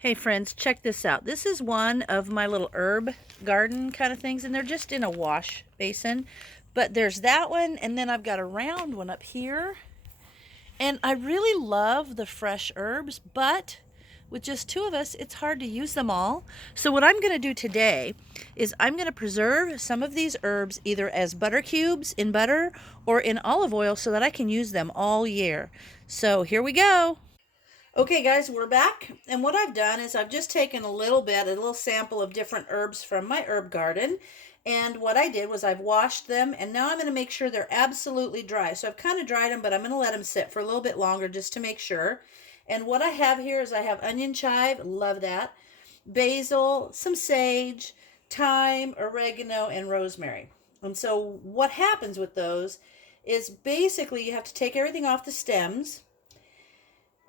Hey friends, check this out. This is one of my little herb garden kind of things, and they're just in a wash basin. But there's that one, and then I've got a round one up here. And I really love the fresh herbs, but with just two of us, it's hard to use them all. So what I'm going to do today is I'm going to preserve some of these herbs either as butter cubes in butter or in olive oil so that I can use them all year. So here we go. Okay, guys, we're back. And what I've done is I've just taken a little sample of different herbs from my herb garden. And what I did was I've washed them, and now I'm going to make sure they're absolutely dry. So I've kind of dried them, but I'm going to let them sit for a little bit longer just to make sure. And what I have here is I have onion chive, love that, basil, some sage, thyme, oregano, and rosemary. And so what happens with those is basically you have to take everything off the stems,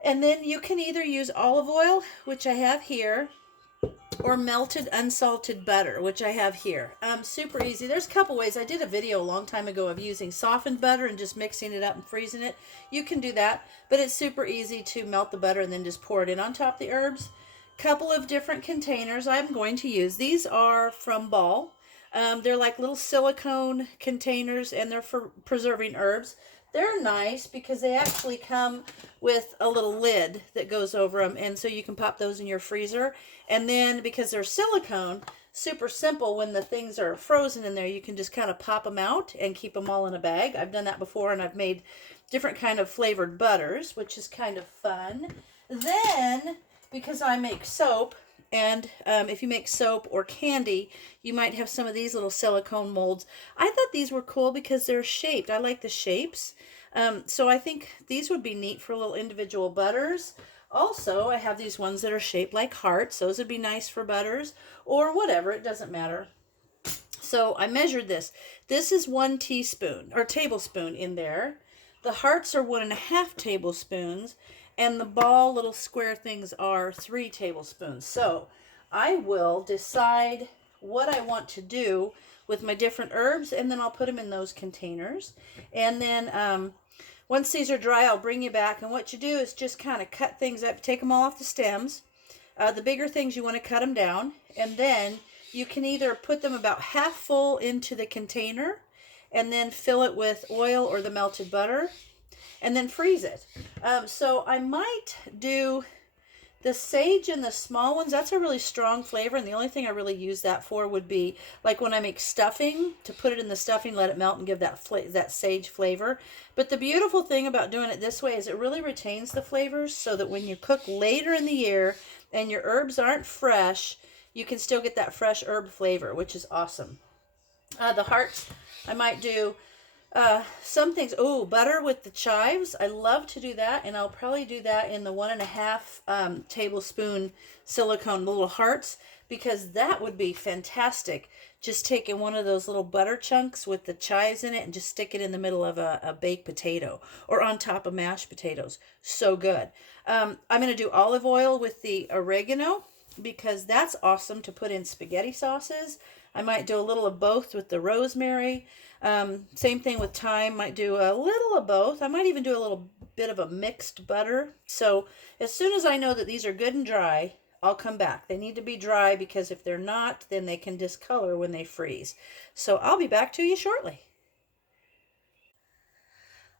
and then you can either use olive oil, which I have here, or melted unsalted butter, which I have here. Super easy. There's a couple ways. I did a video a long time ago of using softened butter and just mixing it up and freezing it. You can do that, but it's super easy to melt the butter and then just pour it in on top of the herbs. Couple of different containers I'm going to use. These are from Ball. They're like little silicone containers, and they're for preserving herbs. They're nice because they actually come with a little lid that goes over them, and so you can pop those in your freezer. And then because they're silicone, super simple, when the things are frozen in there, you can just kind of pop them out and keep them all in a bag. I've done that before, and I've made different kind of flavored butters, which is kind of fun. Then, because I make soap, and if you make soap or candy, you might have some of these little silicone molds. I thought these were cool because they're shaped. I like the shapes. So I think these would be neat for little individual butters. Also, I have these ones that are shaped like hearts. Those would be nice for butters or whatever. It doesn't matter. So I measured this. This is 1 teaspoon or tablespoon in there. The hearts are 1.5 tablespoons, and the ball little square things are 3 tablespoons. So I will decide what I want to do with my different herbs, and then I'll put them in those containers. And then once these are dry, I'll bring you back. And what you do is just kind of cut things up, take them all off the stems. The bigger things, you want to cut them down, and then you can either put them about half full into the container and then fill it with oil or the melted butter and then freeze it. So I might do the sage and the small ones. That's a really strong flavor, and the only thing I really use that for would be like when I make stuffing, to put it in the stuffing, let it melt and give that sage flavor. But the beautiful thing about doing it this way is it really retains the flavors, so that when you cook later in the year and your herbs aren't fresh, you can still get that fresh herb flavor, which is awesome. The hearts, I might do some things. Oh, butter with the chives. I love to do that, and I'll probably do that in the 1.5 tablespoon silicone little hearts, because that would be fantastic. Just taking one of those little butter chunks with the chives in it and just stick it in the middle of a baked potato or on top of mashed potatoes. So good. I'm going to do olive oil with the oregano, because that's awesome to put in spaghetti sauces. I might do a little of both with the rosemary. Same thing with thyme. Might do a little of both. I might even do a little bit of a mixed butter. So as soon as I know that these are good and dry, I'll come back. They need to be dry, because if they're not, then they can discolor when they freeze. So I'll be back to you shortly.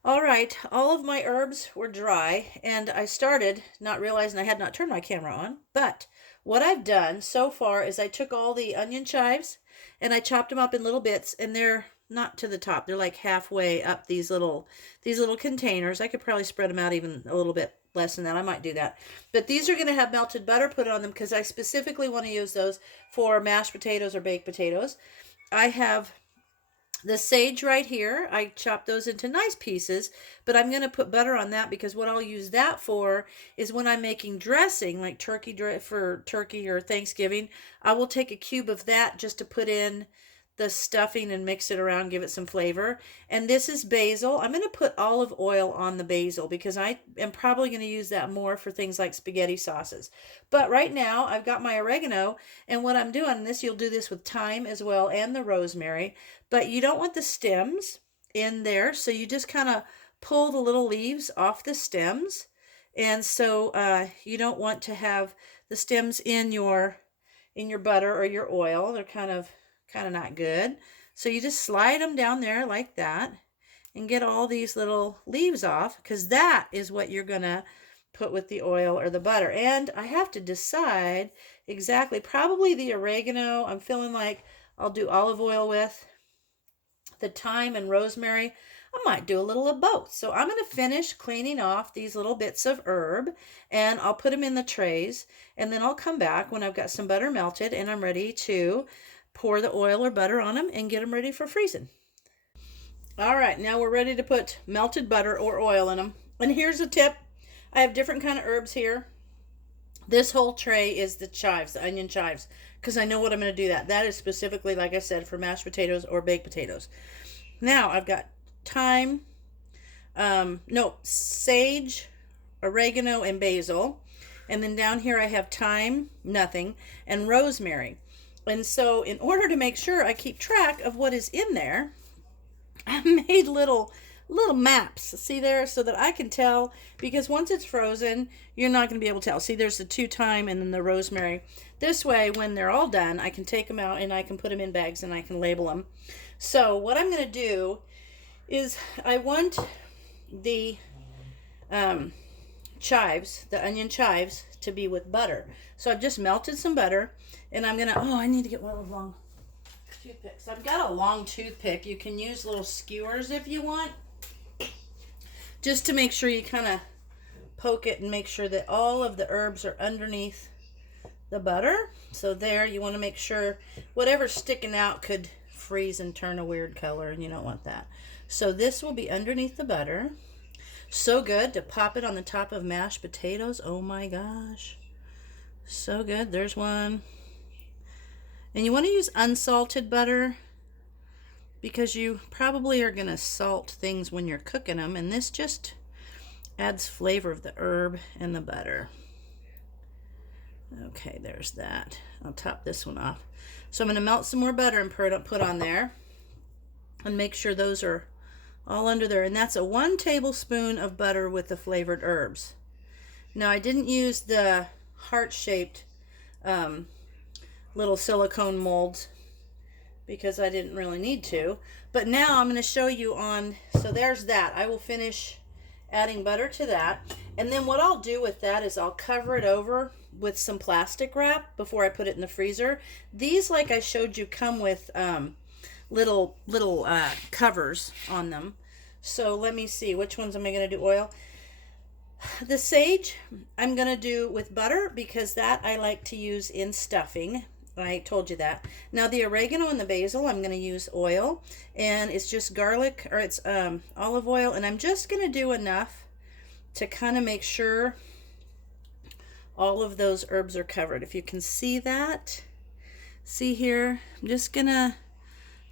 All right, all of my herbs were dry, and I started not realizing I had not turned my camera on. But what I've done so far is I took all the onion chives and I chopped them up in little bits, and they're not to the top. They're like halfway up these little containers. I could probably spread them out even a little bit less than that. I might do that. But these are going to have melted butter put on them, because I specifically want to use those for mashed potatoes or baked potatoes. I have the sage right here. I chopped those into nice pieces, but I'm going to put butter on that, because what I'll use that for is when I'm making dressing, like for turkey or Thanksgiving, I will take a cube of that just to put in the stuffing and mix it around, give it some flavor. And this is basil. I'm going to put olive oil on the basil, because I am probably going to use that more for things like spaghetti sauces. But right now I've got my oregano, and what I'm doing, this, you'll do this with thyme as well, and the rosemary, but you don't want the stems in there. So you just kind of pull the little leaves off the stems, And so you don't want to have the stems in your butter or your oil. They're kind of not good. So you just slide them down there like that and get all these little leaves off, because that is what you're gonna put with the oil or the butter. And I have to decide exactly, probably the oregano I'm feeling like I'll do olive oil with. The thyme and rosemary, I might do a little of both. So I'm going to finish cleaning off these little bits of herb, and I'll put them in the trays, and then I'll come back when I've got some butter melted and I'm ready to pour the oil or butter on them and get them ready for freezing. All right, now we're ready to put melted butter or oil in them. And here's a tip. I have different kind of herbs here. This whole tray is the chives, the onion chives, because I know what I'm going to do that. That is specifically, like I said, for mashed potatoes or baked potatoes. Now I've got thyme, sage, oregano, and basil. And then down here I have thyme, nothing, and rosemary. And so in order to make sure I keep track of what is in there, I made little maps, see there, so that I can tell, because once it's frozen, you're not going to be able to tell. See, there's the two thyme and then the rosemary. This way, when they're all done, I can take them out and I can put them in bags and I can label them. So what I'm going to do is I want the chives, the onion chives, to be with butter. So I've just melted some butter, and I'm going to, I need to get one of those long toothpicks. I've got a long toothpick. You can use little skewers if you want, just to make sure you kind of poke it and make sure that all of the herbs are underneath the butter. So there, you want to make sure whatever's sticking out could freeze and turn a weird color, and you don't want that. So this will be underneath the butter. So good to pop it on the top of mashed potatoes. Oh my gosh, so good. There's one. And you want to use unsalted butter, because you probably are going to salt things when you're cooking them, and this just adds flavor of the herb and the butter. Okay, there's that. I'll top this one off. So I'm going to melt some more butter and put on there, and make sure those are all under there. And that's a 1 tablespoon of butter with the flavored herbs. Now I didn't use the heart-shaped little silicone molds because I didn't really need to. But now I'm going to show you on, so there's that. I will finish adding butter to that. And then what I'll do with that is I'll cover it over with some plastic wrap before I put it in the freezer. These, like I showed you, come with little covers on them. So let me see, which ones am I going to do oil? The sage I'm going to do with butter, because that I like to use in stuffing. I told you that. Now the oregano and the basil, I'm going to use oil, and it's just garlic, or it's olive oil, and I'm just going to do enough to kind of make sure all of those herbs are covered. If you can see that, see here, I'm just going to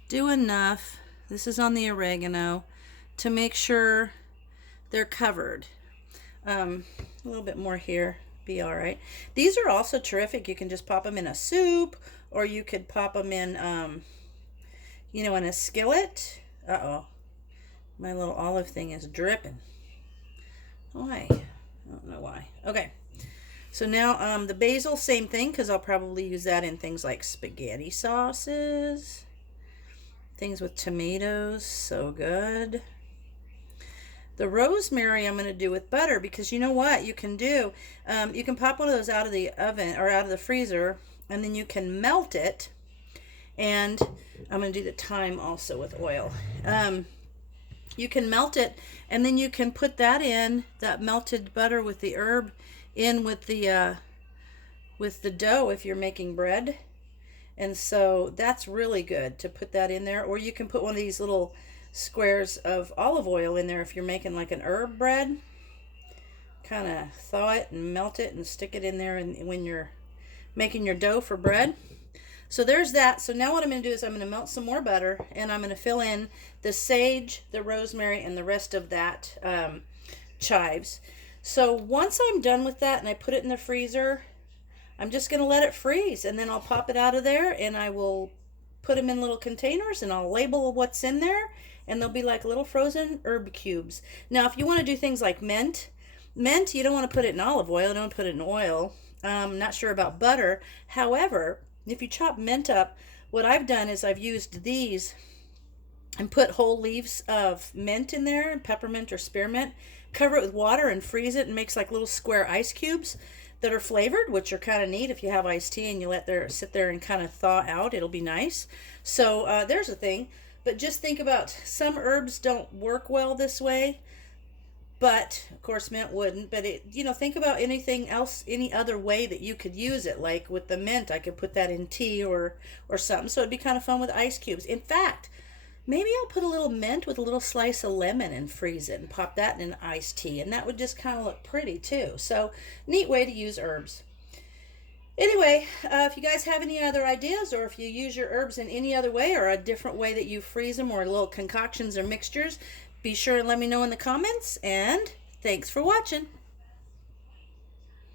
do enough. This is on the oregano, to make sure they're covered. A little bit more here. Be all right. These are also terrific. You can just pop them in a soup, or you could pop them in in a skillet. Uh-oh, my little olive thing is dripping. Why? I don't know why. Okay, so now the basil, same thing, because I'll probably use that in things like spaghetti sauces, things with tomatoes. So good. The rosemary I'm going to do with butter, because you know what you can do? You can pop one of those out of the oven or out of the freezer, and then you can melt it. And I'm going to do the thyme also with oil. You can melt it, and then you can put that in, that melted butter with the herb, in with the dough if you're making bread. And so that's really good to put that in there. Or you can put one of these little squares of olive oil in there if you're making like an herb bread. Kind of thaw it and melt it and stick it in there, and when you're making your dough for bread. So there's that. So now what I'm going to do is I'm going to melt some more butter, and I'm going to fill in the sage, the rosemary, and the rest of that chives. So once I'm done with that and I put it in the freezer, I'm just going to let it freeze, and then I'll pop it out of there, and I will put them in little containers, and I'll label what's in there, and they'll be like little frozen herb cubes. Now, if you want to do things like mint, Mint, you don't want to put it in olive oil. You don't want to put it in oil. Not sure about butter. However, if you chop mint up, what I've done is I've used these and put whole leaves of mint in there, peppermint or spearmint, cover it with water and freeze it, and makes like little square ice cubes that are flavored, which are kind of neat. If you have iced tea and you let there sit there and kind of thaw out, it'll be nice. So there's a thing. But just think about, some herbs don't work well this way, but of course mint wouldn't. But think about anything else, any other way that you could use it. Like with the mint, I could put that in tea or something. So it'd be kind of fun with ice cubes. In fact, maybe I'll put a little mint with a little slice of lemon and freeze it and pop that in an iced tea, and that would just kind of look pretty too. So neat way to use herbs. Anyway, if you guys have any other ideas, or if you use your herbs in any other way, or a different way that you freeze them, or little concoctions or mixtures, be sure and let me know in the comments. And thanks for watching.